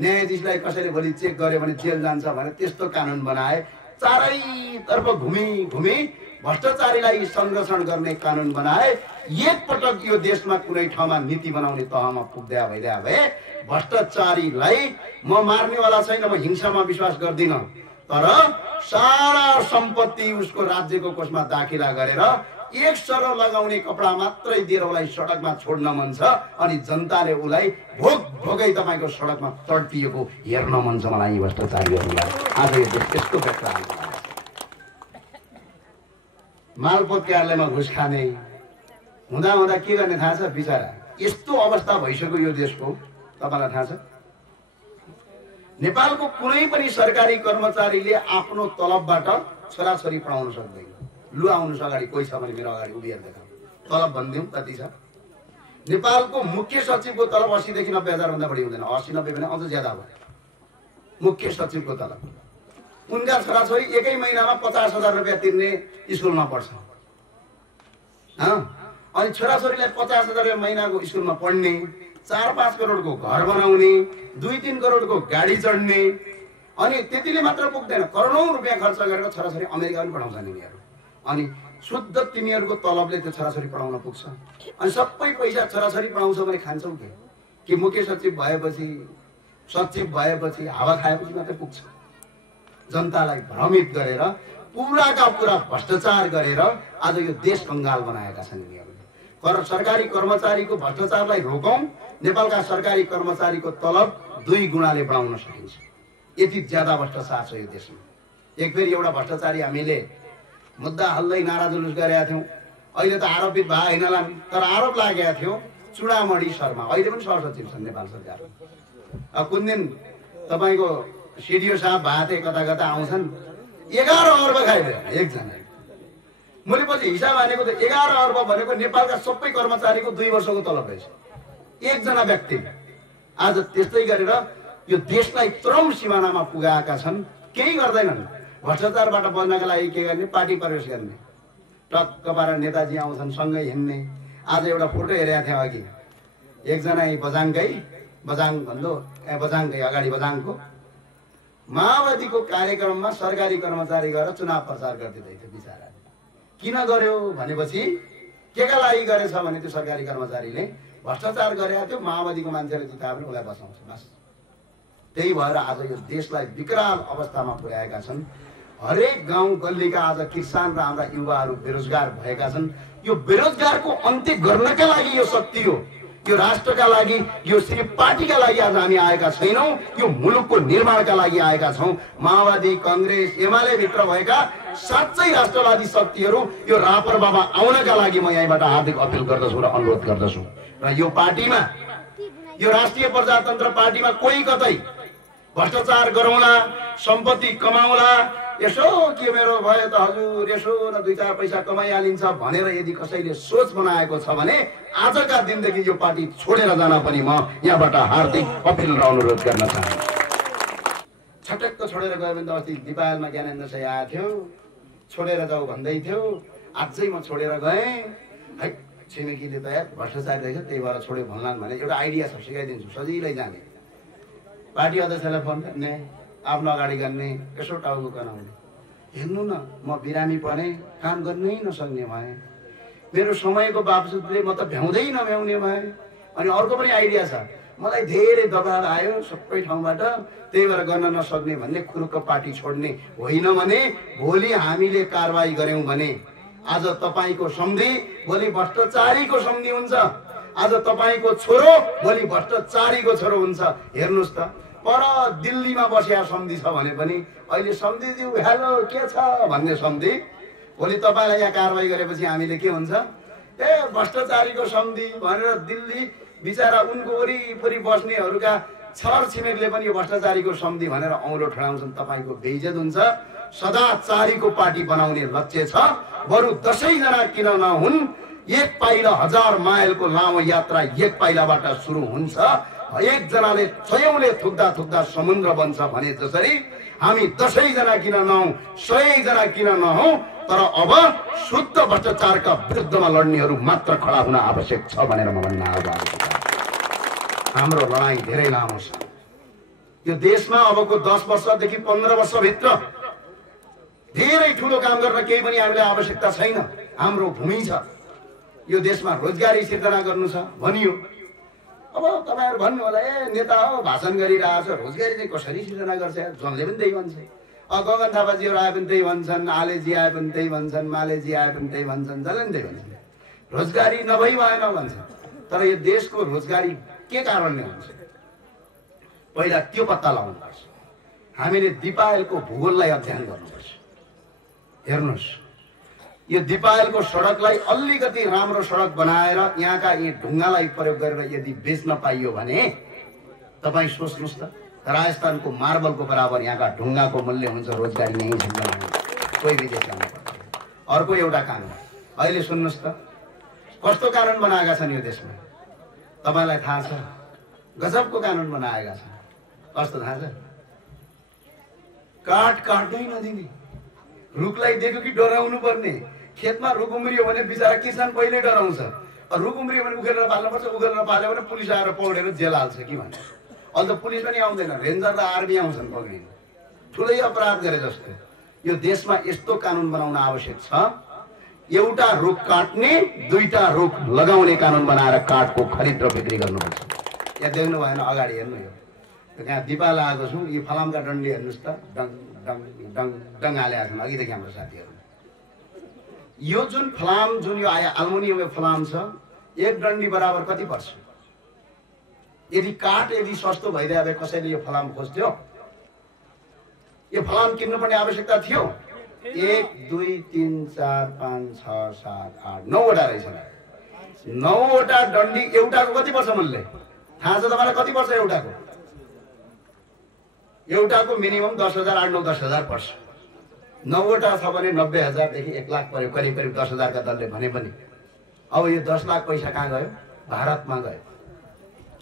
न्यायाधीशलाई कसैले भोलि चेक गर्यो भने जेल जान्छ भनेर त्यस्तो कानुन बनाए। चारैतर्फ घुमी भ्रष्टाचारीलाई संरक्षण गर्ने कानुन बनाए। एकपटक यो देशमा कुनै ठाउँमा नीति बनाउने तहमा पुग्दा भइदिया भए भ्रष्टाचारीलाई म मार्नेवाला छैन, म हिंसामा विश्वास गर्दिनँ, तर सारा सम्पत्ति उसको राज्यको कोषमा दाखिला गरेर 1 सरल लगाउने कपडा मात्रै दिएर उसलाई सडकमा छोड्न मन छ। अनि जनताले उसलाई भोकै तपाईँको सडकमा तडपिएको हेर्न मन छ मलाई। भ्रष्टाचारीहरूलाई आज यो देश त्यस्तो व्यक्त मालपोत कार्यालयमा घुस खाने हुँदा के गर्ने थाहा छ? बिचरा यस्तो अवस्था भइसक्यो यो देशको। तपाईँलाई थाहा छ? नेपालको कुनै पनि सरकारी कर्मचारीले आफ्नो तलबबाट छोराछोरी पढाउन सक्दैन। लु आउनुहोस् अगाडि, कोही छ भने मेरो अगाडि उभिएर देखाऊ। तलब भनिदिउँ कति छ? नेपालको मुख्य सचिवको तलब 80 देखि 90,000 भन्दा बढी हुँदैन। 80-90 भने अझ ज्यादा भयो। मुख्य सचिवको तलब। उनका छोराछोरी एकै महिनामा 50,000 रुपियाँ तिर्ने स्कुलमा पढ्छ। अनि छोराछोरीलाई 50,000 रुपियाँ महिनाको स्कुलमा पढ्ने, 4-5 करोडको घर बनाउने, 2-3 करोडको गाडी चढ्ने, अनि त्यतिले मात्र पुग्दैन, करोडौं रुपियाँ खर्च गरेर छोराछोरी अमेरिका पनि पढाउँछन् यिनीहरू। अनि शुद्ध तिमीहरूको तलबले त्यो छोराछोरी पढाउन पुग्छ। अनि सबै पैसा छोराछोरी पढाउँछ भने खान्छौ के? मुख्य सचिव भएपछि हावा खाएपछि मात्रै पुग्छ? जनतालाई भ्रमित गरेर पुराका पुरा भ्रष्टाचार गरेर आज यो देश कंगाल बनाएका छन् यिनीहरूले। सरकारी कर्मचारीको भ्रष्टाचारलाई रोकौं। नेपालका सरकारी कर्मचारीको तलब 2 गुणाले बढाउन सकिन्छ। यति ज्यादा भ्रष्टाचार छ यो देशमा। एक फेरि एउटा भ्रष्टाचारी हामीले मुद्दा हल्दै नारा जुलुस गरेका थियौं। अहिले त आरोपित भए हैनला, तर आरोप लागेको थियो चुडामणी शर्मा, अहिले पनि सहसचिव छन् नेपाल सरकारमा। कुन दिन तपाईको सिडिओ साहब भाते कता आउँछन्, 11 अर्ब खाइदियो एकजना। मैले पछि हिसाब हानेको त 11 अर्ब भनेको नेपालका सबै कर्मचारीको 2 वर्षको तलब रहेछ एकजना व्यक्ति। आज त्यस्तै गरेर यो देशलाई चरम सीमानामा पुगाएका छन्। केही गर्दैनन्। भ्रष्टाचारबाट बच्नका लागि के गर्ने? पार्टी प्रवेश गर्ने, टक्क पारेर नेताजी आउँछन् सँगै हिँड्ने। आज एउटा फोटो हेरेको थिएँ अघि, एकजना बझाङकै अगाडि बझाङको माओवादीको कार्यक्रममा सरकारी कर्मचारी गएर चुनाव प्रचार गरिदिँदै थियो। बिचरा किन गर्यो भनेपछि के का लागि गरेछ भने त्यो सरकारी कर्मचारीले भ्रष्टाचार गरेको थियो, माओवादीको मान्छेले जितायो भने उसलाई बचाउँछ बस। त्यही भएर आज यो देशलाई विकराल अवस्थामा पुर्याएका छन्। हरेक गाउँ गल्लीका आज किसान र हाम्रा युवाहरू बेरोजगार भएका छन्। यो बेरोजगारको अन्त्य गर्नका लागि यो शक्ति हो, यो राष्ट्रका लागि, यो सिर्फ पार्टीका लागि आज हामी आएका छैनौँ, यो मुलुकको निर्माणका लागि आएका छौँ। माओवादी, कांग्रेस, एमाले भित्र भएका साँच्चै राष्ट्रवादी शक्तिहरू यो रापरवामा आउनका लागि म यहीँबाट हार्दिक अपिल गर्दछु र अनुरोध गर्दछु। र यो पार्टीमा, यो राष्ट्रिय प्रजातन्त्र पार्टीमा कोही कतै भ्रष्टाचार गरौँला, सम्पत्ति कमाउला, यसो के मेरो भयो त हजुर, यसो न दुई चार पैसा कमाइहालिन्छ भनेर यदि कसैले सोच बनाएको छ भने आजका दिनदेखि यो पार्टी छोडेर जान पनि म यहाँबाट हार्दिक अपिल र अनुरोध गर्न चाहन्छु। छटक्क छोडेर गयो भने त अस्ति दिपायलमा ज्ञानेन्द्र साई आएको थियो, छोडेर जाऊ भन्दै थियो, अझै म छोडेर गएँ। है छिमेकीले त यार भ्रष्टाचारी रहेछ त्यही भएर छोड्यो भन्लान् भने एउटा आइडिया छ, सिकाइदिन्छु, सजिलै जाने। पार्टी अध्यक्षलाई फोन गर्ने, आफ्नो अगाडि गर्ने, यसो टाउको गनाउने। हेर्नु न, म बिरामी परेँ, काम गर्नै नसक्ने भएँ, मेरो समयको बावजुदले म त भ्याउँदै नभ्याउने भएँ। अनि अर्को पनि आइडिया छ, मलाई धेरै दबाब आयो सबै ठाउँबाट, त्यही भएर गर्न नसक्ने भन्ने खुरुक्क पार्टी छोड्ने होइन भने भोलि हामीले कारवाही गर्यौँ भने आज तपाईँको सम्धि भोलि भ्रष्टाचारीको सम्धि हुन्छ, आज तपाईँको छोरो भोलि भ्रष्टाचारीको छोरो हुन्छ। हेर्नुहोस् त, पर दिल्लीमा बसेर सम्धि छ भने पनि अहिले सम्धिज्यू हेलो के छ भन्ने सम्धि, भोलि तपाईँलाई यहाँ कारवाही गरेपछि हामीले के हुन्छ? ए भ्रष्टाचारीको सम्धि भनेर दिल्ली बिचरा उनको वरिपरि बस्नेहरूका छर छिमेकले पनि यो भ्रष्टाचारीको सम्धि भनेर औँलो ठडाउँछन्। तपाईँको बेइज्जत हुन्छ। सदाचारीको पार्टी बनाउने लक्ष्य छ। बरु 10 जना किन नहुन्, एक पाइला 1000 माइलको लामो यात्रा एक पाइलाबाट सुरु हुन्छ। एकजनाले 100औंले थुक्दा थुक्दा समुद्र बन्छ भने जसरी हामी 10 जना किन नहौं, 100 जना किन नहौं, तर अब शुद्ध भ्रष्टाचारका विरुद्धमा लड्नेहरू मात्र खडा हुन आवश्यक छ भनेर म भन्न आग्रह गर्छु। हाम्रो लडाईँ धेरै लामो छ। यो देशमा अबको 10 वर्षदेखि 15 वर्षभित्र धेरै ठुलो काम गर्न केही पनि हामीलाई आवश्यकता छैन। हाम्रो भूमि छ, यो देशमा रोजगारी सिर्जना गर्नु छ भनियो। अब तपाईहरु भन्नु होला ए नेता हो भाषण गरिरहेछ, रोजगारी चाहिँ कसरी सिर्जना गर्छ? जसले पनि त्यही भन्छ। गगन थापाजीहरु आए पनि त्यही भन्छन्, आलेजी आए पनि त्यही भन्छन्, मालेजी आए पनि त्यही भन्छन्, जसले पनि त्यही भन्छन्। रोजगारी नभई भएन भन्छ। तर यो देशको रोजगारी के कारणले हुन्छ? पहिला त्यो पत्ता लगाउनुपर्छ। हामीले दिपायलको भूगोललाई अध्ययन गर्नुपर्छ। हेर्नुस्, यो दिपायलको सडकलाई अलिकति राम्रो सडक बनाएर यहाँका यी ढुङ्गालाई प्रयोग गरेर यदि बेच्न पाइयो भने तपाई सोच्नुस् त, राजस्थानको मार्बलको बराबर यहाँका ढुङ्गाको मूल्य हुन्छ। रोजगारी यही छ, कोही विदेश जानु पर्दैन। अर्को एउटा कानुन अहिले सुन्नुस् त, कस्तो कानुन बनाएका छन् यो देशमा तपाईलाई थाहा छ? गजबको कानुन बनाएका छन्। कस्तो थाहा छ? काट काट्दै नदिने, रुखलाई देख्यो कि डराउनु पर्ने। खेतमा रुख उम्रियो भने बिचरा किसान पहिले डराउँछ। रुख उम्रियो भने उखेलेर पाल्नुपर्छ, उखेलेर पाल्यो भने पुलिस आएर पौडेर जेल हाल्छ कि भन्छ। अहिले त पुलिस पनि आउँदैन, रेन्जर र आर्मी आउँछन् पक्रिन, ठुलै अपराध गरे जस्तो। यो देशमा यस्तो कानुन बनाउन आवश्यक छ। एउटा रुख काट्ने, दुईटा रुख लगाउने कानुन बनाएर काठको खरिद र बिक्री गर्नुपर्छ। यहाँ देख्नु भएन, अगाडि हेर्नु। यो यहाँ दिपाल आएको छु, यो फलामका डन्डी हेर्नुहोस् त, डङ डङ डङ डङ हालेका छन् अघिदेखि हाम्रो साथीहरू। यो जुन फलाम, जुन यो एल्युमिनियमको फलाम छ, एक डन्डी बराबर कति पर्छ? यदि काठ यदि सस्तो भइदिए भए कसैले यो फलाम खोज्थ्यो? यो फलाम किन्नुपर्ने आवश्यकता थियो? 1 2 3 4 5 6 7 8 9 वटा रहेछ। 9 वटा डन्डी, एउटाको कति पर्छ मूल्य थाहा छ तपाईलाई? कति पर्छ एउटाको? एउटाको मिनिमम 10,000 8 9 10,000 पर्छ। 9 वटा छ भने 90,000 देखि 1 लाख पर्यो, करिब करिब 10,000 का दरले भने पनि। अब यो 10 लाख पैसा कहाँ गयो? भारतमा गयो।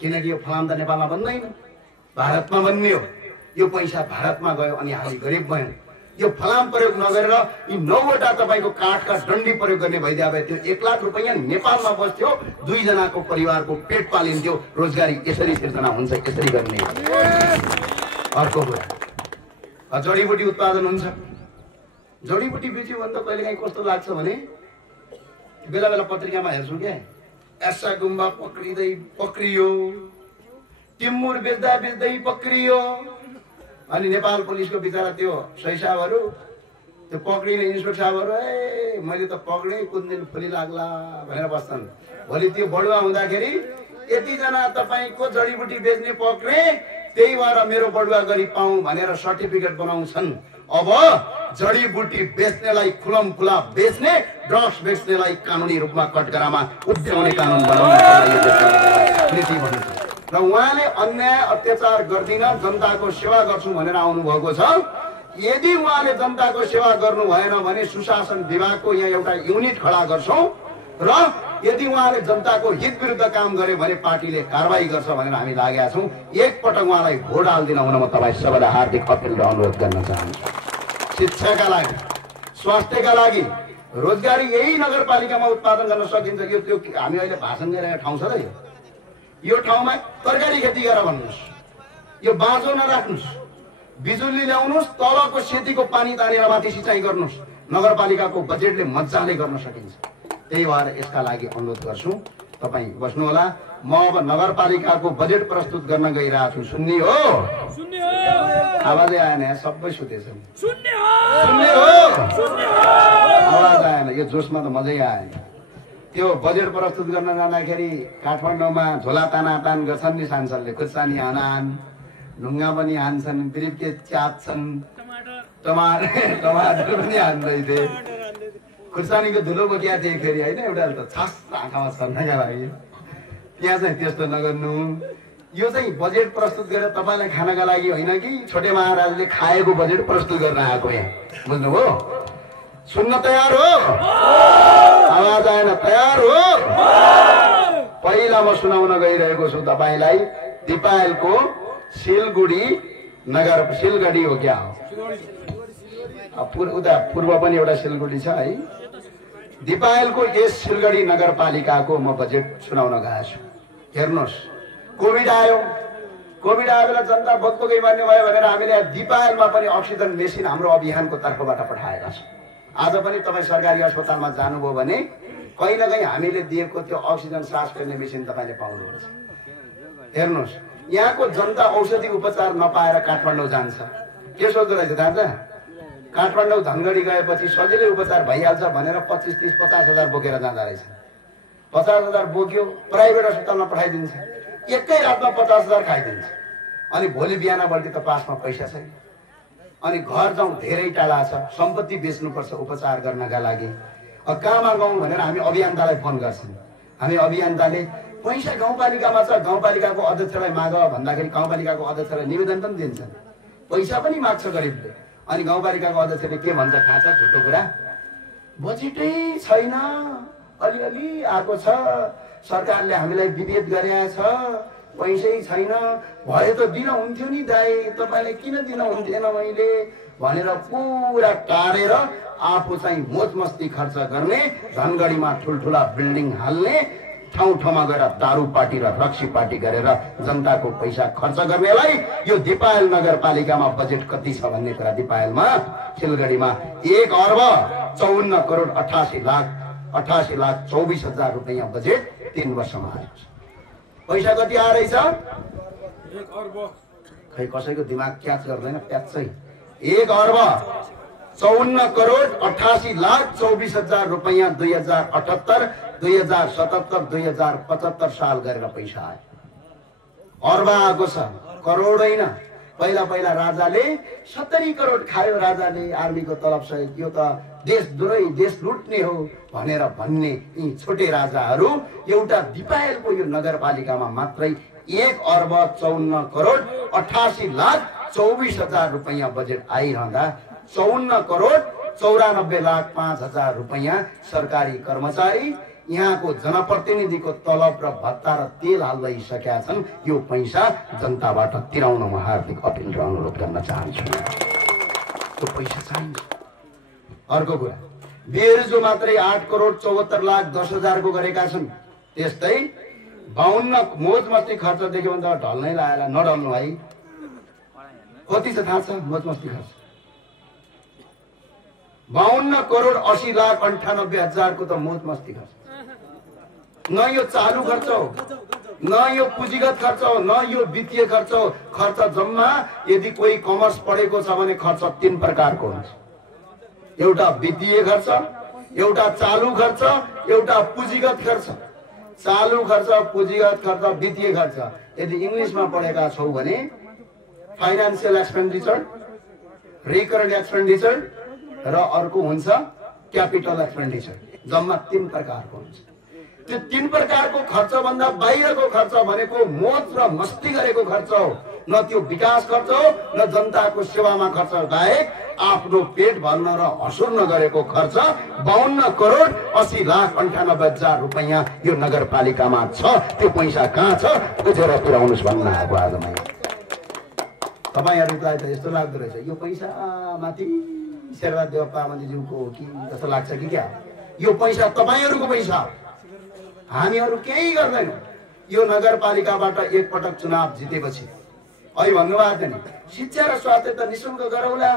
किनकि यो फलाम त नेपालमा बन्दैन, भारतमा बन्ने हो। यो पैसा भारतमा गयो अनि हामी गरिब भयौँ। यो फलाम प्रयोग नगरेर यी 9वटा तपाईको काठका डन्डी प्रयोग गर्ने भइदिया भए त्यो 1 लाख रुपैयाँ नेपालमा बस्थ्यो, 2 जनाको परिवारको पेट पालिन्थ्यो, रोजगारी यसरी सिर्जना हुन्छ, यसरी गर्ने। अर्को कुरा, जडीबुटी उत्पादन हुन्छ। जडीबुटी बेच्यो भने त कहिलेकाहीँ कस्तो लाग्छ भने बेला बेला पत्रिकामा हेर्छु क्या, एसा गुम्बा पक्रियो, टिम्मुर बेच्दा बेच्दै पक्रियो। अनि नेपाल पुलिसको बिचरा त्यो सही साहबहरू, त्यो पक्रिने इन्सपेक्टर साहबहरू, ए मैले त पक्रेँ, कुन दिन फुली लाग्ला भनेर बस्छन्। भोलि त्यो बढुवा हुँदाखेरि यतिजना तपाईँको जडीबुटी बेच्ने पक्रेँ, त्यही भएर मेरो बढुवा गरी पाऊँ भनेर सर्टिफिकेट बनाउँछन्। अब जडीबुटी बेच्नेलाई खुलम खुला बेच्ने, ड्रग्स बेच्नेलाई कानुनी रूपमा कटघरामा उभ्याउने कानुन बनाउनु नीति बन्छ। र उहाँले अन्याय अत्याचार गर्दिन, जनताको सेवा गर्छु भनेर आउनु भएको छ। यदि उहाँले जनताको सेवा गर्नु भएन भने सुशासन विभागको यहाँ एउटा युनिट खडा गर्छौं र यदि उहाँले जनताको हित विरुद्ध काम गर्यो भने पार्टीले कारबाही गर्छ भनेर हामी लागेका छौं। एक पटक उहाँलाई भोट हाल्दिन हुन म तपाईँ सबैलाई हार्दिक अपिल र अनुरोध गर्न चाहन्छु। शिक्षाका लागि, स्वास्थ्यका लागि, रोजगारी यही नगरपालिकामा उत्पादन गर्न सकिन्छ। यो त्यो हामी अहिले भाषण गरेर ठाउँ छ र यो ठाउँमा तरकारी खेती गरेर भन्नुहोस्, यो बाँझो नराख्नुहोस्, बिजुली ल्याउनुहोस्, तलको सेतीको पानी तानेर माथि सिँचाइ गर्नुहोस्। नगरपालिकाको बजेटले मजाले गर्न सकिन्छ। त्यही भएर यसका लागि अनुरोध गर्छु, तपाईँ बस्नु होला। म अब नगरपालिकाको बजेट प्रस्तुत गर्न गइरहेको छु। सुन्ने हो? आवाजै आएन, सबै सुतेछन्। सुन्ने हो? आवाज आएन, यो जोसमा त मजै आएन। त्यो बजेट प्रस्तुत गर्न जाँदाखेरि काठमाडौँमा झोला तानातान गर्छन् नि सांसदले, खुर्सानी हानाहान, ढुङ्गा पनि हान्छन्, ब्रिफकेस च्याप्छन्, टमाटर पनि हान्दै थिए, खुर्सानीको धुलो बोकिया थिए फेरि होइन, एउटा त छास आँखामा छर्नका लागि। त्यहाँ चाहिँ त्यस्तो नगर्नु। यो चाहिँ बजेट प्रस्तुत गरेर तपाईँलाई खानका लागि होइन कि छोटे महाराजले खाएको बजेट प्रस्तुत गर्न आएको यहाँ, बुझ्नुभयो? सुन्न तयार हो? आवाज आएन, तयार हो? पहिला म सुनाउन गइरहेको छु तपाईलाई दिपायलको सिलगढी नगर, सिलगढी हो क्या हो, उता पूर्व पनि एउटा सिलगढी छ है। दिपायलको यस सिलगढी नगरपालिकाको म बजेट सुनाउन गएको छु। हेर्नुहोस्, कोभिड आयो, कोभिड आयो बेला जनता बगबगै मान्ने भयो भनेर हामीले दिपायलमा पनि अक्सिजन मेसिन हाम्रो अभियानको तर्फबाट पठाएका छौँ। आज पनि तपाईँ सरकारी अस्पतालमा जानुभयो भने कहीँ न कहीँ हामीले दिएको त्यो अक्सिजन सास फेर्ने मेसिन तपाईँले पाउनुहुन्छ। हेर्नुहोस्, यहाँको जनता औषधि उपचार नपाएर काठमाडौँ जान्छ। के सोच्दो रहेछ थाहा छ? काठमाडौँ धनगढी गएपछि सजिलै उपचार भइहाल्छ भनेर 25-30-50 हजार बोकेर जाँदा रहेछ। 50 हजार बोक्यो, प्राइभेट अस्पतालमा पठाइदिन्छ, एकै रातमा 50 हजार खाइदिन्छ। अनि भोलि बिहानबाट त पासमा पैसा छैन। अनि घर जाउँ धेरै टाढा छ, सम्पत्ति बेच्नुपर्छ उपचार गर्नका लागि। कहाँमा गयौँ भनेर हामी अभियन्तालाई फोन गर्छौँ। हामी अभियन्ताले पैसा गाउँपालिकामा छ, गाउँपालिकाको अध्यक्षलाई माग भन्दाखेरि गाउँपालिकाको अध्यक्षलाई निवेदन पनि दिन्छन्, पैसा पनि माग्छ गरिबले। अनि गाउँपालिकाको अध्यक्षले के भन्छ थाहा छ? झुटो कुरा, बजेटै छैन, अलिअलि आएको छ, सरकारले हामीलाई विभेद गरेका छ, पैसै छैन, भए त दिन हुन्थ्यो नि दाइ, तपाईँले किन दिन हुन्थेन मैले भनेर पुरा टारेर आफू चाहिँ मोज मस्ती खर्च गर्ने, धनगढीमा ठुल्ठुला बिल्डिङ हाल्ने, ठाउँ ठाउँमा गएर दारू पार्टी र रक्सी पार्टी गरेर जनताको पैसा खर्च गर्नेलाई यो दिपायल नगरपालिकामा बजेट कति छ भन्ने कुरा दिपायलमा सिलगढीमा 1,88,88,24,000 रुपैयाँ बजेट 3 वर्षमा आएको छ। पैसा कति आएछ? 1 अर्ब। खै कसैको दिमाग क्याच गर्दैन, प्याच्चै 1,54,88,24,000 रुपैयाँ 2078, 2077, 2075 साल गरेर पैसा आयो। अर्ब आएको छ, करोड होइन। पहिला पहिला राजाले 70 करोड खायो, राजाले आर्मीको तलब सहित, यो त देशद्रोही, देश लुट्ने हो भनेर भन्ने यी छोटे राजाहरू एउटा दिपायलको यो नगरपालिकामा मात्रै 1,54,88,24,000 रुपैयाँ बजेट आइरहँदा 54,94,05,000 रुपैयाँ सरकारी कर्मचारी, यहाँको जनप्रतिनिधिको तलब र भत्ता र तेल हाल्दैसकेका छन्। यो पैसा जनताबाट तिराउन म हार्दिक अपिल र अनुरोध गर्न चाहन्छु। त्यो पैसा चाहिन्छ। अर्को कुरा, बेरोजगार मात्रै 8 करोड 74 लाख 10 हजारको गरेका छन्। त्यस्तै 52 मोज मस्ती खर्च देख्यो भने त ढल्नै लाएर नढल्नु है। कति छ थाहा छ मोज मस्ती खर्च? 52 करोड 80 लाख 98 हजारको त मोज मस्ती खर्च। न यो चालू खर्च हो, न यो पुँजीगत खर्च हो, न यो वित्तीय खर्च हो। खर्च जम्मा यदि कोही कमर्स पढेको छ भने खर्च 3 प्रकारको हुन्छ। एउटा वित्तीय खर्च, एउटा चालू खर्च, एउटा पुँजीगत खर्च। चालू खर्च, पुँजीगत खर्च, वित्तीय खर्च यदि इंग्लिशमा पढेका छौ भने फाइनान्शियल एक्सपेन्डिचर, रिकरेन्ट एक्सपेन्डिचर र अर्को हुन्छ क्यापिटल एक्सपेन्डिचर। जम्मा 3 प्रकारको हुन्छ। त्यो 3 प्रकारको खर्च भन्दा बाहिरको खर्च भनेको मोज र मस्ती गरेको खर्च हो। न त्यो विकास खर्च हो, न जनताको सेवामा खर्च बाहेक आफ्नो पेट भर्न र हसुर नगरेको खर्च 52 करोड 80 लाख 98 हजार रुपैयाँ यो नगरपालिकामा छ। त्यो पैसा कहाँ छ? बुझेर पुर्याउनुस् भन्न आएको आज मैले। तपाईहरुलाई त यस्तो लाग्दो रहेछ यो पैसा माथि शेरबहादुर देउपा मन्त्रीज्यूको हो कि जस्तो लाग्छ कि क्या? यो पैसा तपाईहरुको पैसा, हामीहरु केही गर्दैनौं। यो नगरपालिकाबाट एक पटक चुनाव जितेपछि अहिले भन्नुभएको थियो नि शिक्षा र स्वास्थ्य त निशुल्क गरौला,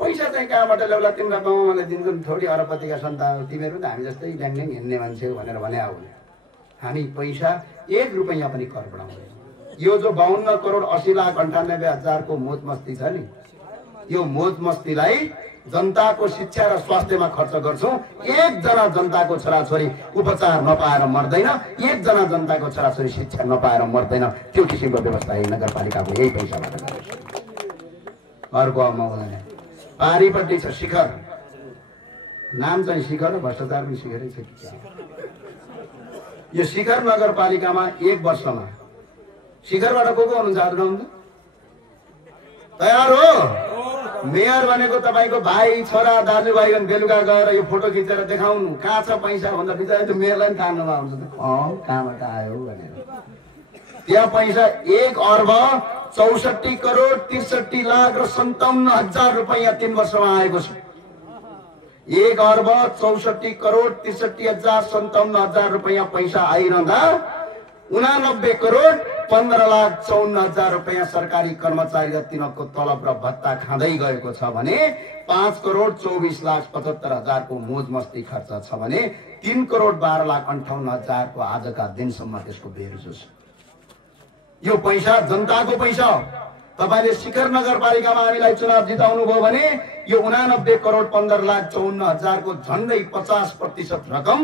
पैसा चाहिँ कहाँबाट ल्याउला, तिम्रो गाउँमा दिन्छन् थोडी अरबपतिका सन्तान, तिमीहरु त हामी जस्तै ड्याङड्याङ हिँड्ने मान्छे हो भनेर भने आउने। हामी पैसा 1 रुपैयाँ पनि कर बढाउँदैन। यो जो 52 करोड 80 लाख 98 हजारको मोज मस्ती छ नि, यो मोज मस्तीलाई जनताको शिक्षा र स्वास्थ्यमा खर्च गर्छौं। एकजना जनताको छोराछोरी उपचार नपाएर मर्दैन, एकजना जनताको छोराछोरी शिक्षा नपाएर मर्दैन। त्यो किसिमको व्यवस्था यही नगरपालिकाको यही पैसाबाट गरिन्छ। अर्को आउनु हुँदैन। पारीपट्टि छ शिखर, नाम चाहिँ शिखर, भ्रष्टाचार पनि शिखरै छ कि। यो शिखर नगरपालिकामा 1 वर्षमा शिखरबाट को हुनुहुन्छ? आउनुहुन्छ? तयार हो? मेयर भनेको तपाईको भाइ छोरा दाजुभाइ गन बेलुका गएर यो फोटो खिचेर देखाउनु कहाँ छ पैसा भन्दा बिचारा त्यो मेयरलाई पनि थाहा नआउँछ कहाँबाट आयो भनेर। त्यहाँ पैसा 1 अर्ब 64 करोड 63 लाख र 57 हजार रुपैयाँ 3 वर्षमा आएको छ। 1 अर्ब 64 करोड 63 हजार 57 हजार रुपैयाँ पैसा आइरहँदा 89 करोड 15 लाख 54 हजार रुपैयाँ सरकारी कर्मचारी र तिनीहरूको तलब र भत्ता खाँदै गएको छ भने 5 करोड 24 लाख 75 हजारको मोज मस्ती खर्च छ भने 3 करोड 12 लाख 58 हजारको आजका दिनसम्म त्यसको बेरोजगार छ। यो पैसा जनताको पैसा हो। तपाईले शिखर नगरपालिकामा हामीलाई चुनाव जिताउनु भयो भने यो 89 करोड 15 लाख 54 हजारको झन्डै 50% रकम,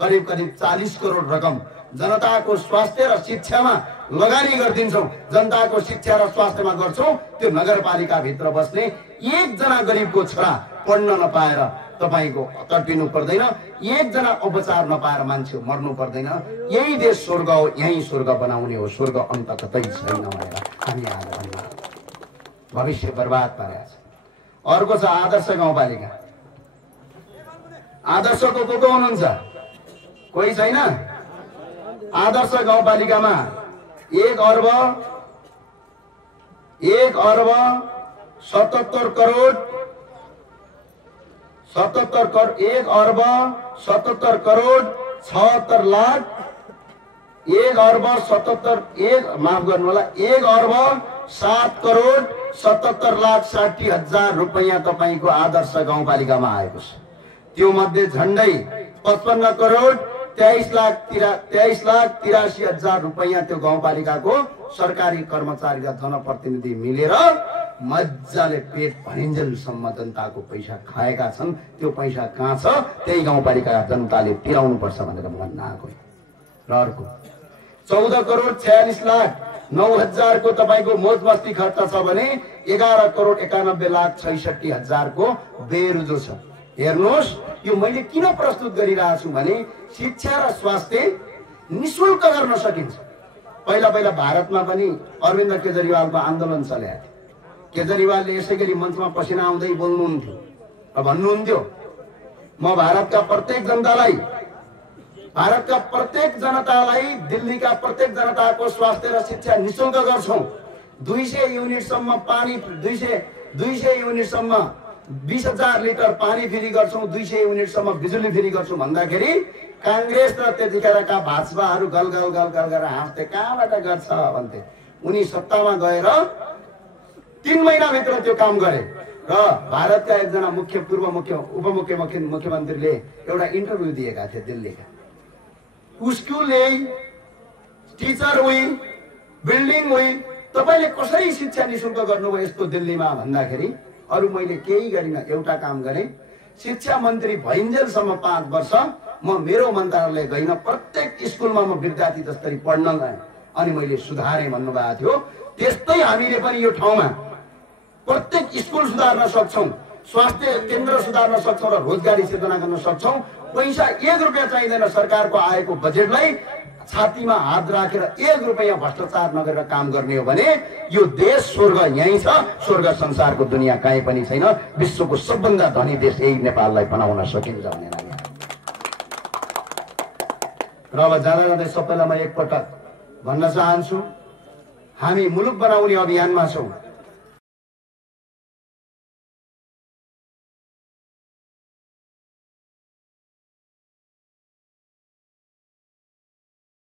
करिब 40 करोड रकम जनताको स्वास्थ्य र शिक्षामा लगानी गरिदिन्छौं। जनताको शिक्षा र स्वास्थ्यमा गर्छौं। त्यो नगरपालिका भित्र बस्ने एकजना गरिबको छोरा पढ्न नपाएर तपाईको तडपिनु पर्दैन, एकजना उपचार नपाएर मान्छे मर्नु पर्दैन। यही देश स्वर्ग हो, यही स्वर्ग बनाउने हो। स्वर्ग अन्त कतै छैन भनेर हामी आज भन्नु। भविष्य बर्बाद पारेछ। अर्को छ आदर्श गाउँपालिका। आदर्शको को हुनुहुन्छ? कोही छैन? आदर्श गाउँपालिकामा 1 अर्ब 77 करोड 1 अर्ब 77 करोड 76 लाख 1 अर्ब 77 माफ गर्नु होला 1 अर्ब 7 करोड 77 लाख 60 हजार रुपैयाँ तपाईको आदर्श गाउँपालिकामा आएको छ। त्यो मध्ये झन्डै 55 करोड 23 लाख 83 हजार रुपैयाँ त्यो गाउँपालिकाको सरकारी कर्मचारी र जनप्रतिनिधि मिलेर मजाले पेट भरिन्जेलसम्म जनताको पैसा खाएका छन्। त्यो पैसा कहाँ छ? त्यही गाउँपालिका जनताले तिराउनु पर्छ भनेर भन्न आएको। र अर्को 14 करोड 46 लाख 9 हजारको तपाईको मोज मस्ती खर्च छ भने 11 करोड 91 लाख 66 हजारको बेरोजगार छ। हेर्नुहोस्, यो मैले किन प्रस्तुत गरिरहेको छु भने शिक्षा र स्वास्थ्य निशुल्क गर्न सकिन्छ। पहिला पहिला भारतमा पनि अरविन्द केजरीवालको आन्दोलन चलेको थियो। केजरीवालले यसैगरी मञ्चमा पसिना आउँदै बोल्नुहुन्थ्यो, भन्नुहुन्थ्यो म भारतका प्रत्येक जनतालाई भारतका प्रत्येक जनतालाई, दिल्लीका प्रत्येक जनताको स्वास्थ्य र शिक्षा निशुल्क गर्छौं। 200 युनिटसम्म पानी 200 युनिटसम्म 20,000 लिटर पानी फ्री गर्छौं, 200 युनिटसम्म बिजुली फ्री गर्छौं भन्दाखेरि कांग्रेस र त्यतिखेरका भाजपाहरू गल गल गल गल गरेर हाँस्थे, कहाँबाट गर्छ भन्थे। उनी सत्तामा गएर 3 महिनाभित्र त्यो काम गरे र भारतका एकजना उपमुख्यमन्त्रीले एउटा इन्टरभ्यू दिएका थिए दिल्लीका। स्कुल ल्याई, टिचर हुई, बिल्डिङ हुई, तपाईले कसरी शिक्षा निशुल्क गर्नुभयो यस्तो दिल्लीमा भन्दाखेरि अरु मैले केही गरिन, एउटा काम गरे। शिक्षा मन्त्री भइन्जेलसम्म 5 वर्ष म मेरो मन्त्रालय गइन प्रत्येक स्कुलमा म विद्यार्थी जस्तै पढ्न गएँ अनि मैले सुधारे भन्नुभएको थियो। त्यस्तै हामीले पनि यो ठाउँमा प्रत्येक स्कुल सुधार्न सक्छौं, स्वास्थ्य केन्द्र सुधार्न सक्छौं र रोजगारी सिर्जना गर्न सक्छौं। पैसा 1 रुपैयाँ चाहिँदैन। सरकारको आएको बजेटलाई छातीमा हात राखेर 1 रुपैयाँ भ्रष्टाचार नगरेर काम गर्ने हो भने यो देश स्वर्ग यही छ, स्वर्ग संसारको दुनियाँ कहीँ पनि छैन। विश्वको सबभन्दा धनी देश यही नेपाललाई बनाउन सकिन्छ भन्ने लाग्यो। र अब जाँदा जाँदै सबैलाई म एकपटक भन्न चाहन्छु, हामी मुलुक बनाउने अभियानमा छौं।